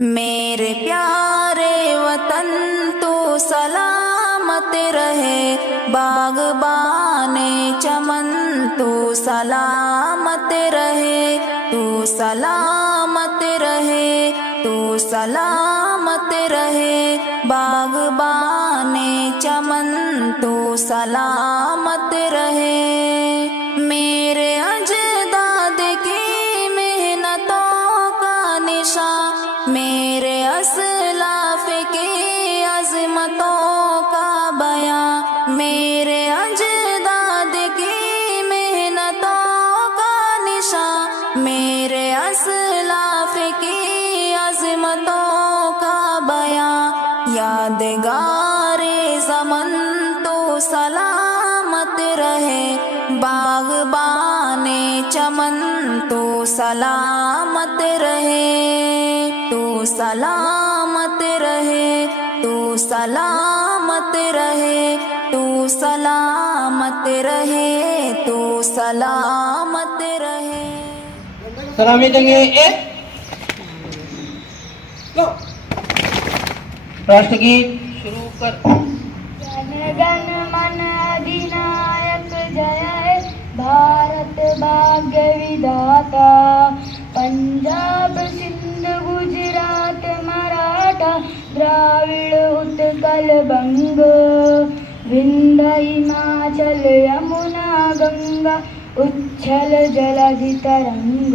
میرے پیارے وطن تو سلامت رہے، باغبان چمن تو سلامت رہے، تو سلامت رہے، تو سلامت رہے، باغبان چمن تو سلامت رہے۔ میرے اجداد کی محنتوں کا نشان، میرے اسلاف کی عظمتوں کا بیان، میرے اجداد کی محنتوں کا نشان، میرے اسلاف کی عظمتوں کا بیان، یادگار زمن تو سلامت رہے، باغبان چمن تو سلامت رہے، تو سلامت رہے، تو سلامت رہے، تو سلامت رہے، تو سلامت رہے۔ سلامی دیں گے ایک راشٹر گیت شروع کر۔ جن گن من ادھینائک جے ہے، بھارت بھاگیہ ودھاتا، پنجاب سندھ گجرات مراٹھا، دراوڑ اتکل بنگ، وندھیہ ہماچل یمنا گنگا، اچھل جلدھی ترنگ،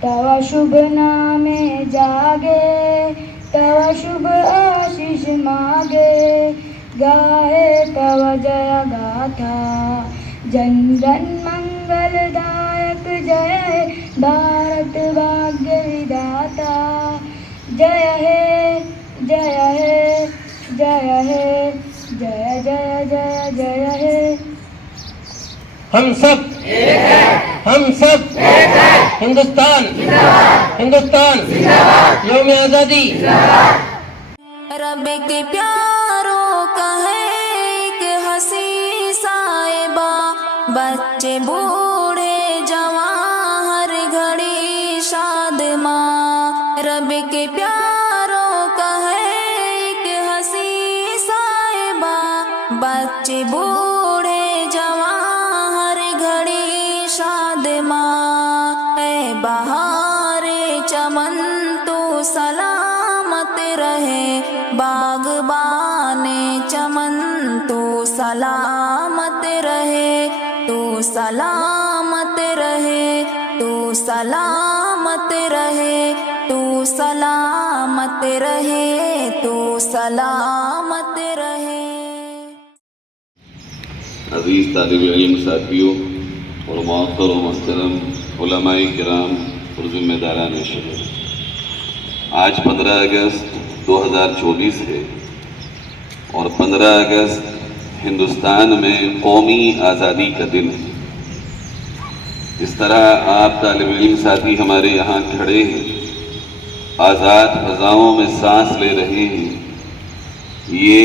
توا شبھ نامے جاگے، توا شبھ آشیش مانگے، گائے توا جیا گاتھا، جن گن منگل دائک جے ہے، بھارت بھاگیہ ودھاتا، جے ہے جے ہے جے ہے، جے جے جے جے ہے۔ ہم سب ہم سب ہندوستان ہندوستان یوم آزادی۔ رب کے پیاروں کا ہے ایک حسین صاحبہ، بچے بوڑھے جوان ہر گھڑی شاد ماں، رب کے پیاروں کا ہے ایک حسین صاحبہ، بچے بوڑھے جوان ہر گھڑی شاد ماں، اے بہار چمن تو سلامت رہے، باغبان چمن تو سلامت رہے، تو سلامت رہے، تو سلامت رہے، تو سلامت رہے، تو سلامت رہے۔ عزیز طالب علم ساتھیوں اور معطر و محترم علماء کرام اور ذمہ داران شہر، آج 15 اگست 2024 ہے اور 15 اگست ہندوستان میں قومی آزادی کا دن ہے۔ اس طرح آپ طالب علم ساتھی ہمارے یہاں کھڑے ہیں، آزاد فضاؤں میں سانس لے رہے ہیں، یہ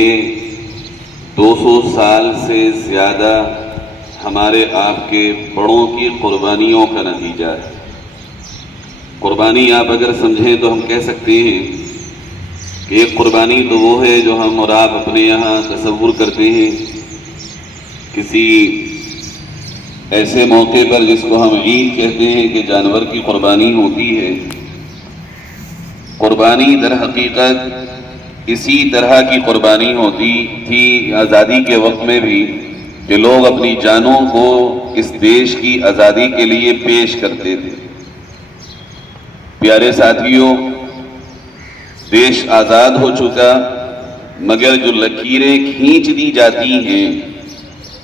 200 سال سے زیادہ ہمارے آپ کے بڑوں کی قربانیوں کا نتیجہ ہے۔ قربانی آپ اگر سمجھیں تو ہم کہہ سکتے ہیں کہ ایک قربانی تو وہ ہے جو ہم اور آپ اپنے یہاں تصور کرتے ہیں، کسی ایسے موقع پر جس کو ہم عید کہتے ہیں کہ جانور کی قربانی ہوتی ہے۔ قربانی در حقیقت اسی طرح کی قربانی ہوتی تھی آزادی کے وقت میں بھی، کہ لوگ اپنی جانوں کو اس دیش کی آزادی کے لیے پیش کرتے تھے۔ پیارے ساتھیوں، دیش آزاد ہو چکا، مگر جو لکیریں کھینچ دی جاتی ہیں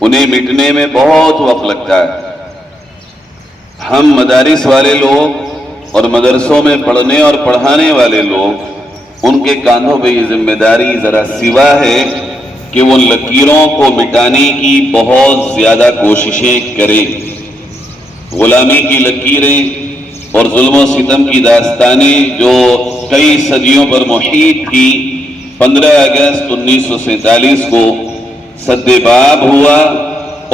انہیں مٹنے میں بہت وقت لگتا ہے۔ ہم مدارس والے لوگ اور مدرسوں میں پڑھنے اور پڑھانے والے لوگ، ان کے کاندھوں پہ یہ ذمہ داری ذرا سوا ہے کہ وہ لکیروں کو مٹانے کی بہت زیادہ کوششیں کریں۔ غلامی کی لکیریں اور ظلم و ستم کی داستانیں جو کئی صدیوں پر محیط تھی، 15 اگست 1947 کو سد باب ہوا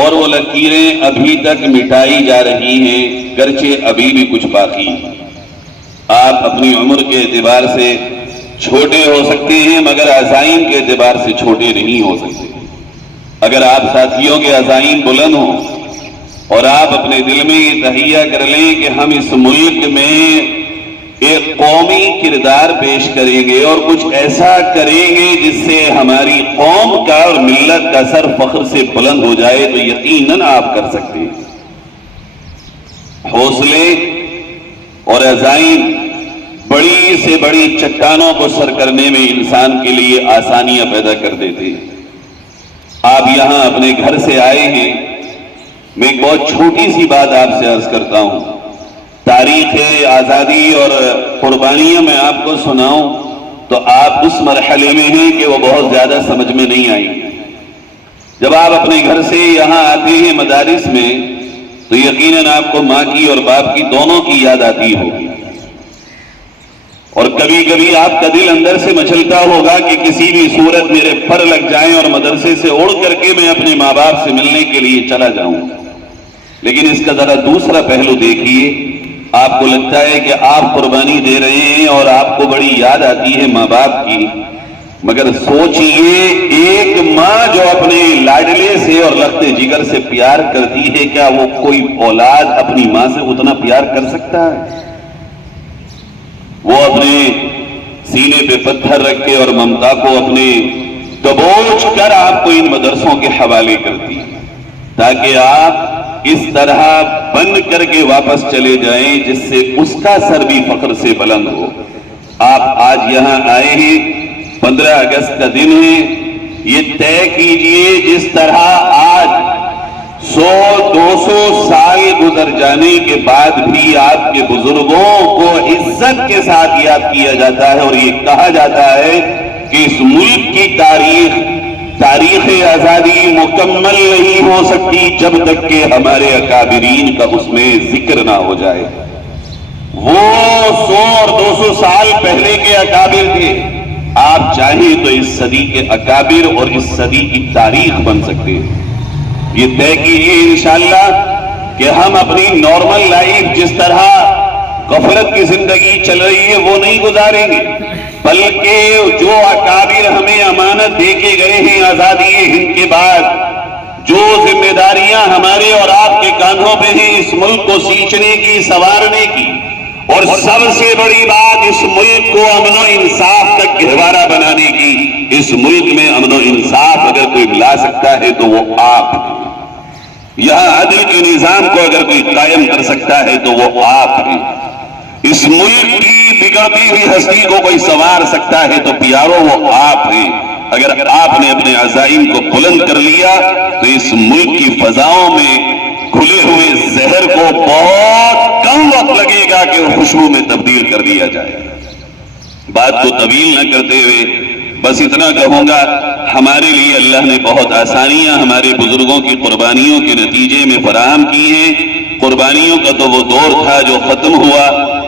اور وہ لکیریں ابھی تک مٹائی جا رہی ہیں، گرچہ ابھی بھی کچھ باقی۔ آپ اپنی عمر کے اعتبار سے چھوٹے ہو سکتے ہیں مگر عزائم کے اعتبار سے چھوٹے نہیں ہو سکتے. اگر آپ ساتھیوں کے عزائم بلند ہوں اور آپ اپنے دل میں یہ تہیہ کر لیں کہ ہم اس ملک میں ایک قومی کردار پیش کریں گے اور کچھ ایسا کریں گے جس سے ہماری قوم کا اور ملت کا سر فخر سے بلند ہو جائے, تو یقیناً آپ کر سکتے ہیں. حوصلے اور عزائم بڑی سے بڑی چٹانوں کو سر کرنے میں انسان کے لیے آسانیاں پیدا کر دیتے ہیں. آپ یہاں اپنے گھر سے آئے ہیں. میں ایک بہت چھوٹی سی بات آپ سے عرض کرتا ہوں. تاریخ آزادی اور قربانیاں میں آپ کو سناؤں تو آپ اس مرحلے میں ہیں کہ وہ بہت زیادہ سمجھ میں نہیں آئی. جب آپ اپنے گھر سے یہاں آتے ہیں مدارس میں تو یقیناً آپ کو ماں کی اور باپ کی دونوں کی یاد آتی ہوگی, اور کبھی کبھی آپ کا دل اندر سے مچلتا ہوگا کہ کسی بھی صورت میرے پر لگ جائیں اور مدرسے سے اڑ کر کے میں اپنے ماں باپ سے ملنے کے لیے چلا جاؤں. لیکن اس کا ذرا دوسرا پہلو دیکھیے. آپ کو لگتا ہے کہ آپ قربانی دے رہے ہیں اور آپ کو بڑی یاد آتی ہے ماں باپ کی, مگر سوچئے ایک ماں جو اپنے لاڈلے سے اور لخت جگر سے پیار کرتی ہے, کیا وہ کوئی اولاد اپنی ماں سے اتنا پیار کر سکتا ہے؟ وہ اپنے سینے پہ پتھر رکھ کے اور ممتا کو اپنے دبوچ کر آپ کو ان مدرسوں کے حوالے کرتی تاکہ آپ اس طرح بن کر کے واپس چلے جائیں جس سے اس کا سر بھی فخر سے بلند ہو. آپ آج یہاں آئے ہیں, 15 اگست کا دن ہے. یہ طے کیجئے جس طرح آج 100-200 سال گزر جانے کے بعد بھی آپ کے بزرگوں کو عزت کے ساتھ یاد کیا جاتا ہے, اور یہ کہا جاتا ہے کہ اس ملک کی تاریخ آزادی مکمل نہیں ہو سکتی جب تک کہ ہمارے اکابرین کا اس میں ذکر نہ ہو جائے. وہ 100 اور 200 سال پہلے کے اکابر تھے. آپ چاہیں تو اس صدی کے اکابر اور اس صدی کی تاریخ بن سکتے ہیں. یہ طے کیجیے انشاءاللہ کہ ہم اپنی نارمل لائف جس طرح غفلت کی زندگی چل رہی ہے وہ نہیں گزاریں گے, بلکہ جو اکابر ہمیں امانت دے کے گئے ہیں آزادی ہند کے بعد, جو ذمہ داریاں ہمارے اور آپ کے کاندھوں پہ ہیں اس ملک کو سینچنے کی, سنوارنے کی, اور سب سے بڑی بات اس ملک کو امن و انصاف تک گہوارہ بنانے کی. اس ملک میں امن و انصاف اگر کوئی لا سکتا ہے تو وہ آپ ہیں. یہاں عدل کے نظام کو اگر کوئی قائم کر سکتا ہے تو وہ آپ ہیں. اس ملک کی بگڑتی ہوئی ہستی کو کوئی سنوار سکتا ہے تو پیارو وہ آپ ہیں. اگر آپ نے اپنے عزائم کو بلند کر لیا تو اس ملک کی فضاؤں میں کھلے ہوئے زہر کو بہت کم وقت لگے گا کہ وہ خوشبو میں تبدیل کر دیا جائے. بات کو طویل نہ کرتے ہوئے بس اتنا کہوں گا, ہمارے لیے اللہ نے بہت آسانیاں ہمارے بزرگوں کی قربانیوں کے نتیجے میں فراہم کی ہیں. قربانیوں کا تو وہ دور تھا جو ختم ہوا,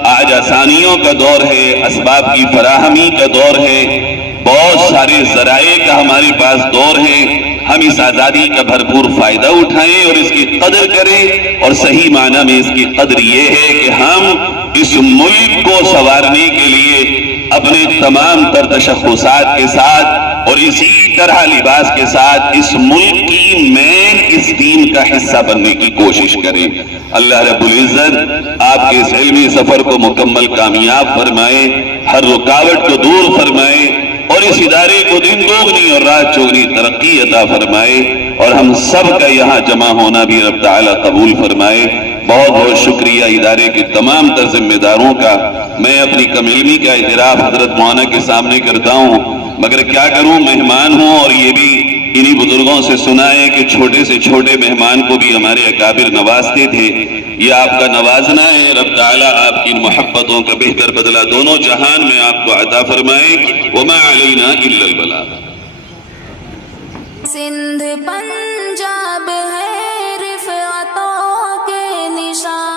آج آسانیوں کا دور ہے, اسباب کی فراہمی کا دور ہے, بہت سارے ذرائع کا ہمارے پاس دور ہے. ہم اس آزادی کا بھرپور فائدہ اٹھائیں اور اس کی قدر کریں, اور صحیح معنی میں اس کی قدر یہ ہے کہ ہم اس ملک کو سنوارنے کے لیے اپنے تمام تر تشخصات کے ساتھ اور اسی طرح لباس کے ساتھ اس ملک کی مین اس دین کا حصہ بننے کی کوشش کریں. اللہ رب العزت آپ کے اس علمی سفر کو مکمل کامیاب فرمائے, ہر رکاوٹ کو دور فرمائے, اور اس ادارے کو دن دوگنی اور رات چوگنی ترقی عطا فرمائے, اور ہم سب کا یہاں جمع ہونا بھی رب تعالیٰ قبول فرمائے. بہت بہت شکریہ ادارے کے تمام تر ذمہ داروں کا. میں اپنی کم علمی کا اعتراف حضرت مولانا کے سامنے کرتا ہوں, مگر کیا کروں, مہمان ہوں, اور یہ بھی انہی بزرگوں سے سنا ہے کہ چھوٹے سے چھوٹے مہمان کو بھی ہمارے اکابر نوازتے تھے. یہ آپ کا نوازنا ہے. رب تعالیٰ آپ کی محبتوں کا بہتر بدلہ دونوں جہان میں آپ کو عطا فرمائے. وما علینا الا البلاغ. سندھ پنجاب ہے رفعتوں کے نشاں,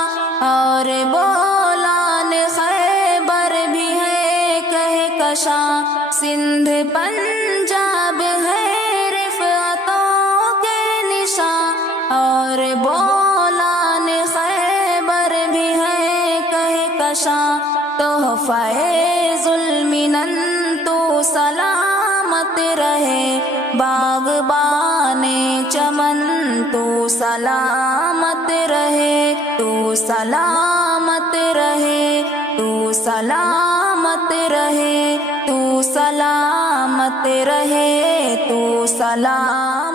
اور بولان خیبر بھی ہے کہکشاں. سندھ پنجاب ہے رفعتوں کے نشاں, اور بولان خیبر بھی ہے کہکشاں. تو ظلمنن تو سلامت رہے، باغبان چمن تو سلامت رہے، تو سلامت رہے، تو سلامت رہے، تو سلامت رہے، تو سلامت